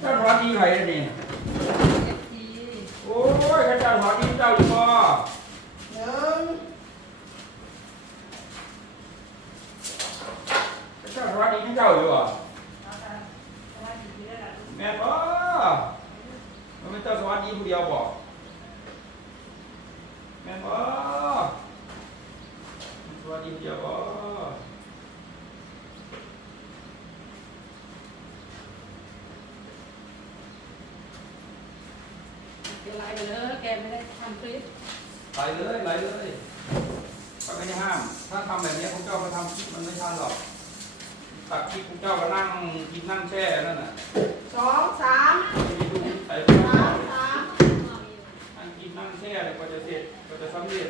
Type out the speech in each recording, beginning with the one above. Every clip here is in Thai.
เจ้าสวัสดีใครอะนี่เอฟซีโอ้ยข้าเจ้าสวัสดีเจ้าอยู่บ่หนึ่งข้าเจ้าสวัสดีเจ้าอยู่บ่เอาค่ะสวัสดีด้วล่ะแม่นบ่มันเป็นเจ้าสวัสดีผู้เดียวบ่แม่นบ่สวัสดีผู้เดียวบ่ เดี๋ยวไลน์ไปเลยแกไม่ได้ทำคลิปไหลเลยไหลเลยก็ไม่ได้ห้าม ถ้าทำแบบนี้พวกเจ้ามาทำคลิปมันไม่ทันหรอกตัดคลิปพวกเจ้าก็นั่งกินนั่งแช่นั่นน่ะสองสามไม่ได้ดูใส่ไปสามสามนั่งกินนั่งแช่เลยกว่าจะเสร็จกว่าจะสำเร็จ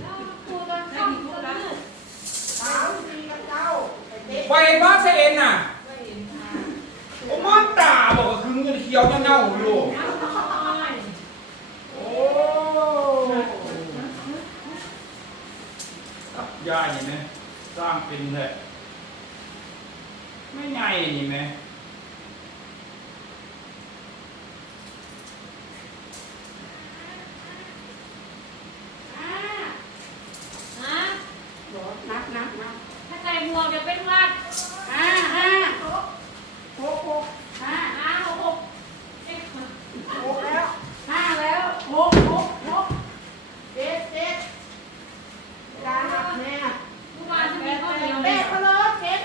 ได้กี่คู่แล้วสามสี่กับเจ้าไปเด็กไปบ้านเซเอ็นน่ะไม่เห็นค่ะผมมันด่าบอกว่าคือเงินเขียวเน่าๆอยู่น้ำน้อย โอ้ตับ ย่าเห็นไหมสร้างเป็นเลยไม่ไงนี่ไหม อ่าฮะ นับนับนับ ถ้าใส่หมวกจะเป็นหวัดห้าห้า หกหก ห้าห้าหกหกเอ๊ะ หกแล้ว ห้าแล้วหกหกหก เจ็ดเจ็ดเวลานับแม่ เมื่อวานฉันมีข้อเดียว เป๊ะ เนี่ย เขาเลยเจ็ด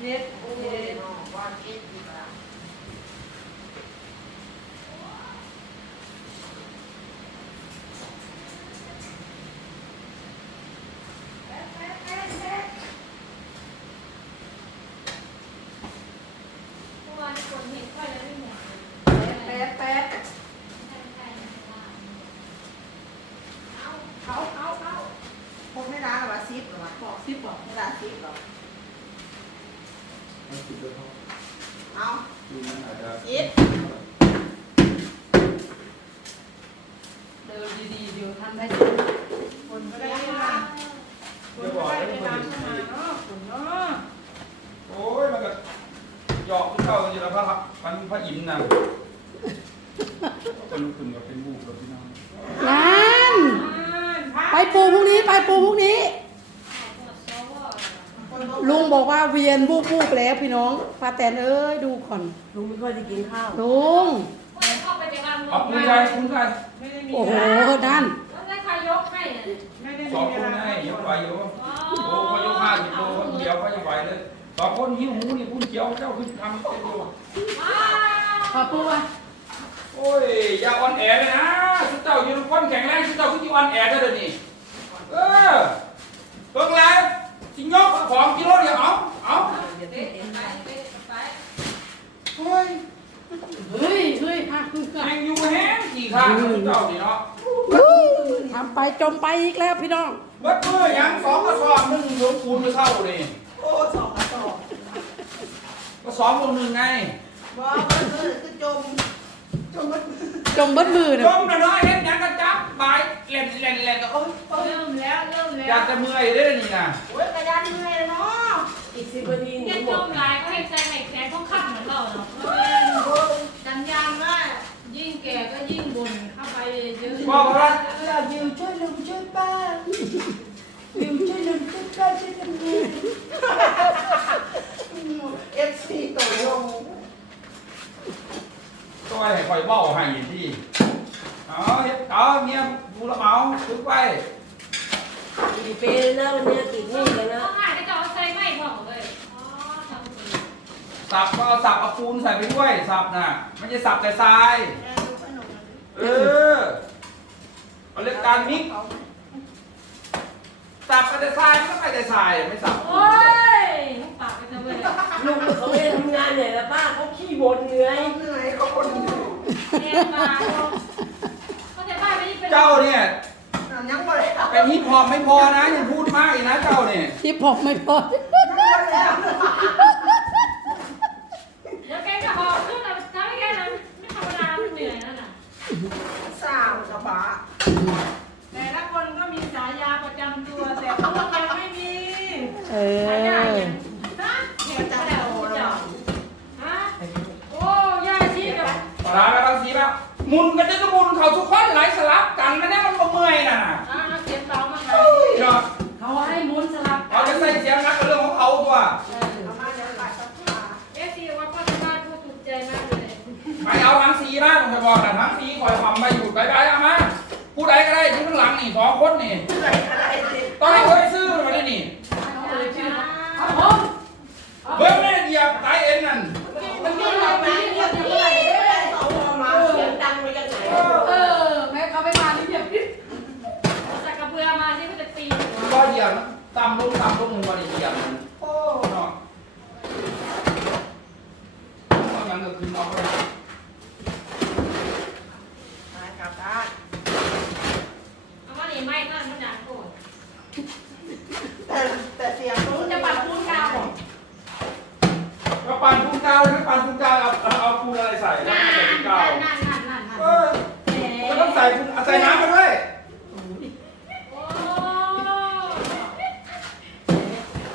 เจ็ด โอ้ยน้องว่าเจ็ดดีกว่า เมื่อวานคนเห็นค่อยแล้วไม่หมด แปดแปดเขาเขาเขาพกไม่ได้หรอวะซิปหรอวะ บอกสิบอก ไม่ได้ซิปหรอ มันคิดด้วย เขาเอาดูมันอาจจะซิปเดินดีๆเดี๋ยวทำได้คนก็ได้มาเดี๋ยวบอกเลยมันเป็นสีเนาะผมเนาะโอ้ยมันก็หยอกเข้าอยู่แล้วพระพันพระอินทร์น่ะก็ลุกขึ้นกับเป็นบูบแล้วพี่น้องนั่นไปปูพรุ่งนี้ไปปูพรุ่งนี้ ลุงบอกว่าเวียนบูบบูบแล้วพี่น้องป้าแตนเอ้ยดูก่อนลุงไม่ค่อยได้กินข้าวลุงเข้าไปในวันหมเอาดคุณใครคุณใครไม่ได้มีโอ้โหนั่นแล้วได้ใครยกให้อะไม่ได้สองคนให้ยกไหวอยู่โอ้เขายกห้าสิบโลคนเดียวเขาจะไหวเลยสองคนหิ้วหมูนี่คุณเจียวเจ้าคือทำเป็นอยู่ว้าขอปูอะโอ้ยอย่าอ่อนแอเลยนะสุดเจ้าอยู่คนแข็งแรงสุดเจ้าคือที่อ่อนแอได้เลยนี่เออเบิ่งแล้ว จิงยกของกิโลเดียวเอาเอาเด็ดไปเด็ดไปเฮ้ยเฮ้ยเฮ้ยค่ะคือแงอยู่แฮงกี่ข้างสุดเจ้านี่เนาะทำไปจมไปอีกแล้วพี่น้องเบิดมือยังสองกระสอบหนึ่งหลวงปูนมาเท่านี่โอ้สองกระสอบกระสอบลงหนึ่งไงว่ามันคือจมจมมันจมเบิดมือจนะมหน่อยเห็นยังกระจับ ใบเล่นเล่นเล่นก็โอ้ยเริ่มแล้วเริ่มอแล้ยาวกจะเมื่อยได้อนี่นะโอ้ยกระยานเมื่อยเนาะอีกสิบนาทีเนี่ยจมลายก็ให้ใส่ไข่แขนต้องขับเหมือนเราเนาะสัญญาณว่ายิ่งแก่ก็ยิ่งบ่นเข้าไปเยอะบอกว่าอยากอยู่ช่วยลุงช่วยป้าลุงช่วยลุงช่วยป้าช่วยทำงานเอฟซีตัวลงตัวให้คอยเบ้าให้ที่เอา เฮ็ดเอาเมียดูแลวเอาถึกไปกี่ปีแล้วเนี่ยติดหนี้กันนะต้องหาที่จะเอาใส่ไม่พอเลยอ๋อทำดีสับก็เอาสับเอาปูนใส่ไปด้วยสับน่ะไม่ใช่สับแต่ทราย เออมันเรียกการมิกซ์สับไปแต่ทรายมันก็ไปแต่ทรายไม่สับโอ้ยปากไปทำไมลุงเขาไม่ได้ทำงานเหนื่อยแล้วป้าเขาขี้บ่นเหนื่อยเหนื่อยเขาคนอยู่แม่มาเขาจะบ้าไม่ได้ เป็นเจ้าเนี่ยยังไม่ได้เป็นฮิปฮอปไม่พอนะยังพูดมากอีกนะเจ้าเนี่ย ที่ผมไม่พอ ยังไม่แล้ว เดี๋ยวแกจะหอบขึ้นอะถ้าไม่แกนั้นไม่ธรรมดาเหนื่อยนั่นน่ะ สาวกระบะ แต่ละคนก็มีฉายาประจำตัวแต่พวกยังไม่มี เอ ฉายา อ อย่างฮะเห็น จะ แต่ โต โอ้ แล้ เจ้าว ฮะโอ้ ห มุนก็จะต้องหมุนเขาทุกคนหลายสลับกันนะเนี่ยมันก็เมื่อยน่ะอ่าเสียงเบามาไงเฮ้ยเนาะเขาให้หมุนสลับเขาจะใส่เสียงนักกับเรื่องของเขาตัวเอามาเดี๋ยวตัดสักผ้าเอฟซีว่าพ่อที่บ้านพูดถูกใจมากเลยไปเอาทั้งสีมาผมจะบอกนะทั้งสีคอยทำไปอยู่ไปไปเอามาผู้ใดก็ได้ที่ข้างหลังนี่สองคนนี่อะไรอะไรสิต้องให้เอ้ยซื้อมาได้นี่ เขาเลยชื่อครับผมเบิ้งไม่ได้เหยียบตายเอ็นนั่น ลงตำลงมันบ่ได้เหยียบมันโอ้เนาะเอาอย่างก็คือเอาไปมากลับบ้านเอาว่านี่ไม่นั่นมันดังโกรธแต่แต่เสียงคุณจะปัดปูนกาวบอกก็ปั่นปูนกาวเลยปั่นปูนกาวเอาเอาเอาปูนอะไรใส่นั่นใส่ปูนกาวนั่นนั่นนั่นเออก็ต้องใส่ปูนเอาใส่น้ำมาด้วย โอ้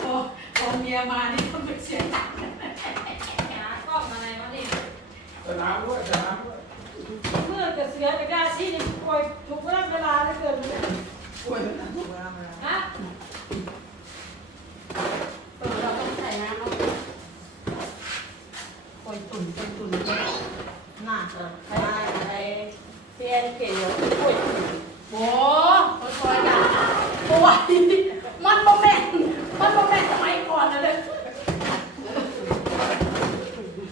พอพอเมียมานี่ก็ไม่เสียงดัง หากล้องอะไรวะนี่ ใส่น้ำด้วยใส่น้ำด้วย เมื่อ กับเสือกับยาชีนี่คอยถูกเวลาเวลาเหลือเกินเลยป่วยนะป่วยมาฮะเออเราต้องใส่น้ำเนาะคอยตุ่นคอยตุ่นน่าไอ้ไอ้เพียนเขียวปุ้ยโอ้คอยๆด่าโอ้ยมันบ่แม่นมันบ่แม่นสมัยก่อนนะเด้อ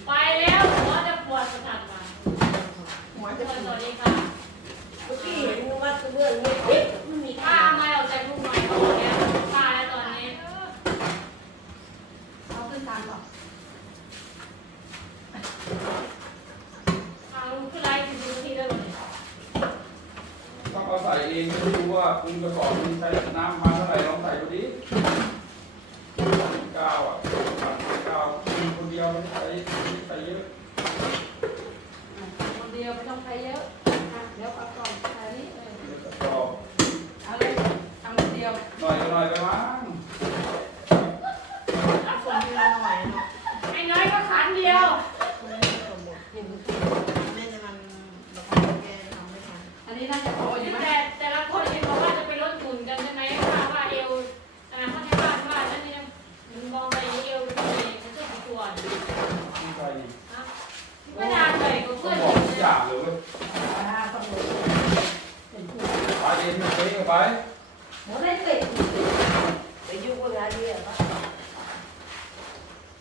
ไปแล้วหัวจะปวดสถานมา หัว ส จะปว วั ด สดีค่ะ เมื่อกี้เห็นว่าเบื้องไม่ติดไม่มี ป้า ข้าว มาเอาใจลูกหน่อยบอกแล้วป้าแล้วตอนนี้ เอาขึ้นทางก่อน เอาลูกขึ้นไลน์ดูที่เดิมเลย ต้องเอาใส่เองไม่รู้ว่าคุณประกอบคุณใช้น้ำมาเท่าไหร่ลองใส่ดูดิปูนกาวอะปั่นปูนกาวมีคนเดียวไม่ใช้ใช้เยอะ อะคนเดียวไม่ต้องใช้เยอะอะเดี๋ยวเอาก่อนใส่นี่เออ เดี๋ยวกระสอบ เอาเลยทำคนเดียว หน่อยก็หน่อยไปมั้ง คนเดียวหน่อยเนาะ ไอ้น้อยก็ขันเดียว คนเดียวสมบูรณ์แม่จะมันเราก็แก้ทำไม่ทัน อันนี้น่าจะพออยู่ไหม แต่แต่ละคนเห็นบอกว่าจะไปลดหุ่นกันใช่ไหมว่าว่าเอวอ่าเขาในบ้านว่านั่นนี่มันมองไปเอวเป็นเองมันก็มีตัวนะ ไม่ใช่นี่ ไม่ได้เลยก็ ต้ เพื่ อ องน บอกทุกอย่างเลยเว้ย อ่าต้องเลยเป็นผู้ ไปเองไปเองไป หมดได้ติด ไปยุ่งกับงานนี้อะ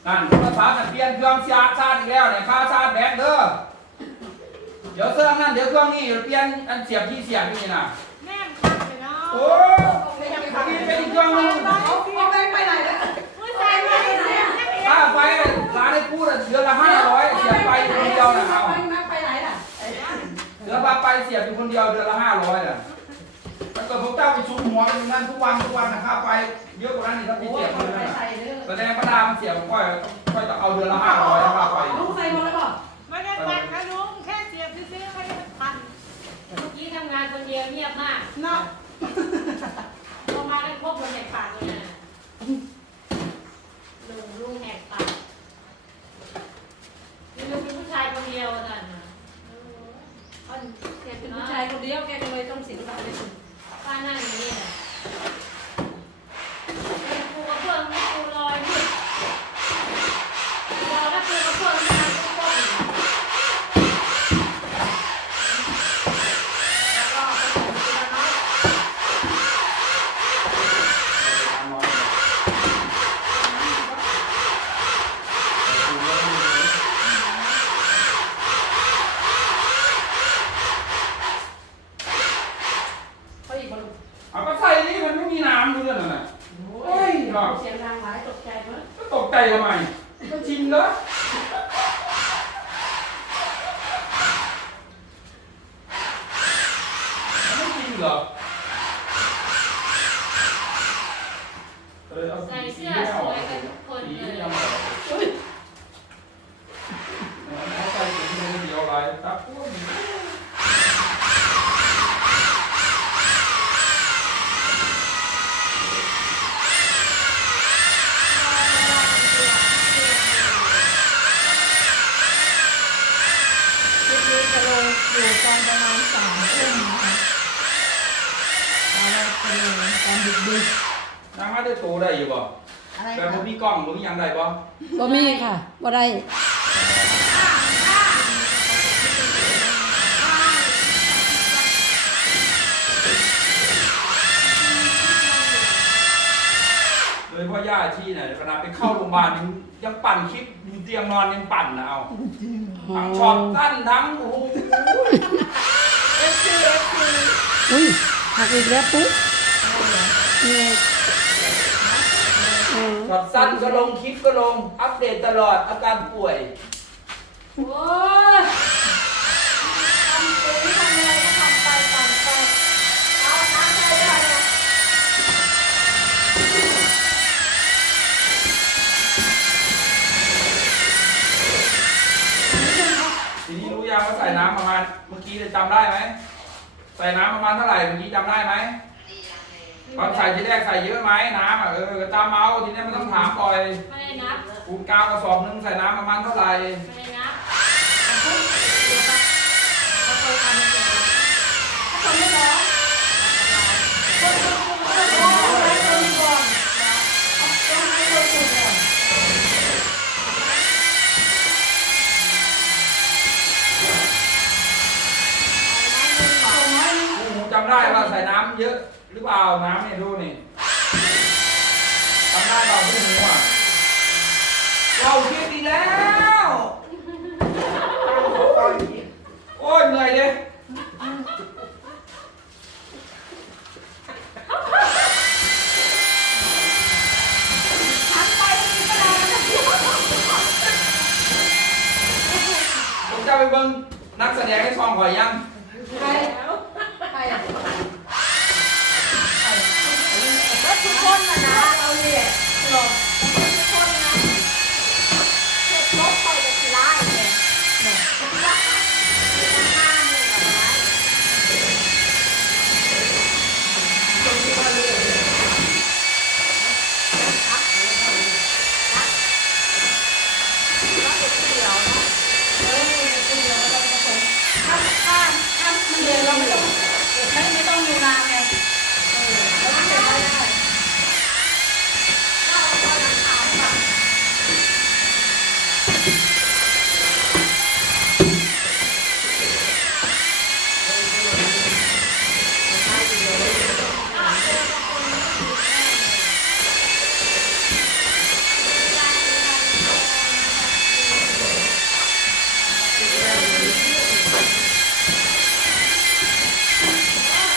นั่นภาษาเปลี่ยนเครื่องชาร์จชาร์จอีก แล้วเนี่ยค่าชาร์จแบตเด้อเดี๋ยวเครื่องนั่นเดี๋ยวเครื่องนี้เปลี่ยนอันเสียบที่เสียบนี่น่ะแม่งขัดเลยเนาะโอ้ยเป็นอีกเครื่องนึงเอาเอาไปไปไหนแล้วผู้ชายไม่ได้เสียค่าไฟร้านให้พูดอะเดือนละห้าร้อยเสียบไฟอยู่คนเดียวนะเอาไปไหนไปไหนล่ะเสือปลาไปเสียบอยู่คนเดียวเดือนละห้าร้อยน่ะ ถ้าเกิดพวกเจ้าไปชุมหัวกันอย่างนั้นทุกวันทุกวันนะค่าไฟเยอะกว่านั้นอีกถ้าไปโอ้เสียยบคคนนไปนั้นน่ะใส่เด้อแสดงพระดามันเสียบก้อยก้อยจะเอาเดือนละห้าร้อยค่าไฟ ลุงใส่หมดแล้วป่ะ ไม่ได้ปันนะลุงแค่เสียบซื้อๆไม่ได้ปันเมื่อกี้ทำงานคนเดียวเงียบมาก เนาะ พอมาได้พบคนแหกปากเลยนะลุงลุงแหกปากลุงเป็นผู้ชายคนเดียวอะท่านนะเออ แกเป็นผู้ชายคนเดียวแกก็เลยต้องเสียงดังเลย ป้านั่งอย่างนี้น่ะเป็นครูกับเพื่อนไม่ครูลอยนี่รอแล้วครูกับเพื่อนมาก็ป้องอยู่แล้วก็ไปส่งทีละน้อย เขาอีกบอล เอาก็ใส่นี่มันไม่มีน้ อยู่ตอน ประมาณสามทุ่มนะคะเอาเราไปเลยตอนดึกนางมาได้โตได้อยู่บ่ๆอะไรแต่คะบ่มีกล้องบ่มีหยังได้บ่บ่มีค่ะบ่ได้โดยเฉพ่อย่าที่น่ะขนาดไปเข้าโรงพยาบาลยังยังปั่นคลิปอยู่เตียงนอนยังปั่นนะเอาอ๋อทั้งช็อตสั้นทั้งโอ้โห เอฟซีเอฟซีอุ้ยหักอีกแล้วปุ๊บนี่ไงอ๋อช็อตสั้นก็ลงคลิปก็ลง อัปเดตตลอดอาการป่วย โอ้ยทำปุ๋ยทำอะไรก็ทำไปก่อนไปเอาน้ำไปได้นะ ทีนี้รู้ยังว่าใส่น้ำประมาณเมื่อกี้เนี่ยจำได้ไหมใส่น้ำประมาณเท่าไหร่เมื่อกี้จำได้ไหมตอนใส่ทีแรกใส่เยอะไหมน้ำอะเออจำเอาทีนี้มันต้องถามก่อยไม่ได้นับคูณกาวกระสอบหนึงใส่น้ำประมาณเท่าไหร่ไม่ได้นับเอาปุ๊บเดี๋ยวไปเขาเคยทำมาเสร็จแล้วถ้าคนไม่ร้องคนคนคนคนร้องอะไรคนก่อนเอาเอาให้คนถูกก่อน หมูจำได้ว่าใส่น้ำเยอะหรือเปล่าน้ำเนี่ยดูนี่จำได้เปล่าพี่หมูอะเราคิดดีแล้วโอ้ยเหนื่อยเลยผมจะไปเบิ่งนักแสดงให้ซองข่อยยังใค รใครอะก็ทุกคนนะนะเอาเนี่ยหรอทุกคนนะเห็ดลบไปกับกีฬาเนี่ยเนี่ยกีฬาห้าหนึ่งกับร้าถ้าถ้ามันเรียนเราไม่ต้องไม่ไม่ต้องดูนานไงเออแล้วมันเรียนได้ได้ถ้าเราตอนนั้นถามค่ะ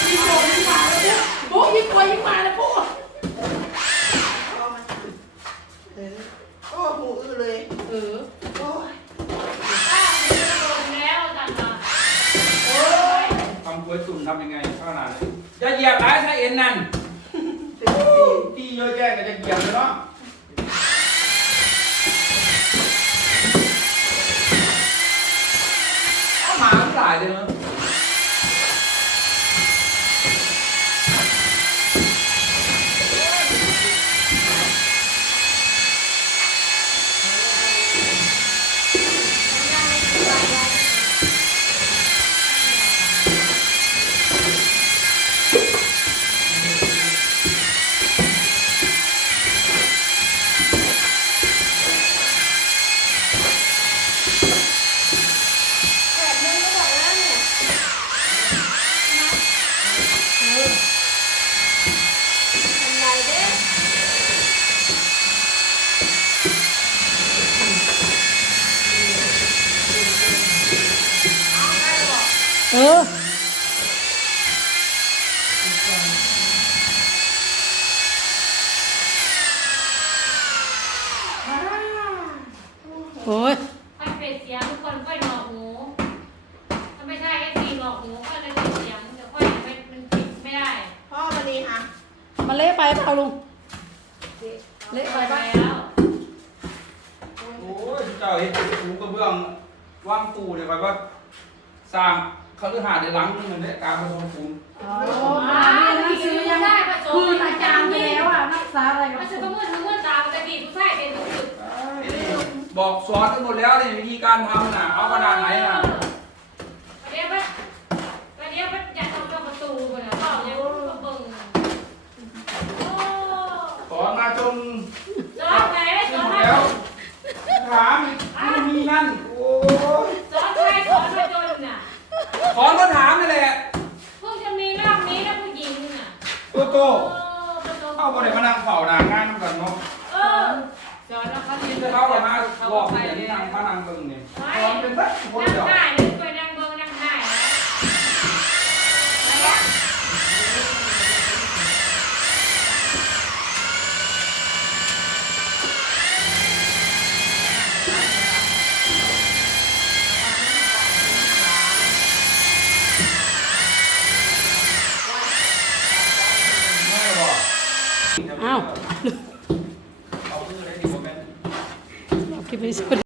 ยิ่งโดนยิ่งมาแล้วเนี่ย ปุ๊บยิ่งกลัวยิ่งมาแล้วปุ๊บเอามาทำเออโอ้หูอื้อเลย เออ โอ้ยถ้าคุณจะโดนแล้วจันมาโอ้ยทำกล้วยตุ่นทำยังไงขนาดนี้อย่าเหยียบร้ายใช้เอ็นนั่นสิบสี่ที่เยอะแยะก็จะเหยียบเลยเนาะเอาหมามันหลายเลยเนาะ แปดโมงก็บอกแล้วเนี่ยทำไรเด้ เออ โอ้ย ค่อย เปลี่ยนเสียงทุกคนค่อยหนวกหูถ้าไม่ใช่ไอ้สีหนวกหูค่อยเลยเปลี่ยนเสียงเดี๋ยวค่อยไม่มันปิดไม่ได้พ่อมาดีค่ะมันเละไปเปล่าลุง เละไปแล้วโอ้ยเจ้าเห็นปูกระเบื้องว่างปูเนี่ยไปว่าสร้างเขาเลือหาในหลังนึงเหมือนเนี่ยการผสมปูนอ๋อมาเนี่ยหนังสือยังคืออาจารย์ไปแล้วอะนักศึกษาอะไรมัมานจะต้องมืดถึงมืด บอกสอนทั้งหมดแล้วนี่วิธีการทำน่ะเอากระดาษไหนอะเดี๋ยวไปเดี๋ยวไปอยากทำประตูไปแล้วเปล่าเยวก็เบิ่งโอ้อนมาจนจอดไหนจอดแล้วถามอีกนู่นนี่นั่นโอ้ยจอดใครจอดมาจนน่ะสอนก็ถามนั่นแหละเพิ่งจะมีร่องนี้นะผู้หญิงน่ะโตโตเข้าบริมานั่งเฝ้าหนางานกันเนาะ อนแล้เขาเรียนเขาเข้ามาหลอกมานั่งเบิ่งนี่พร้อมเป็นสักคนเดียว ได้ Please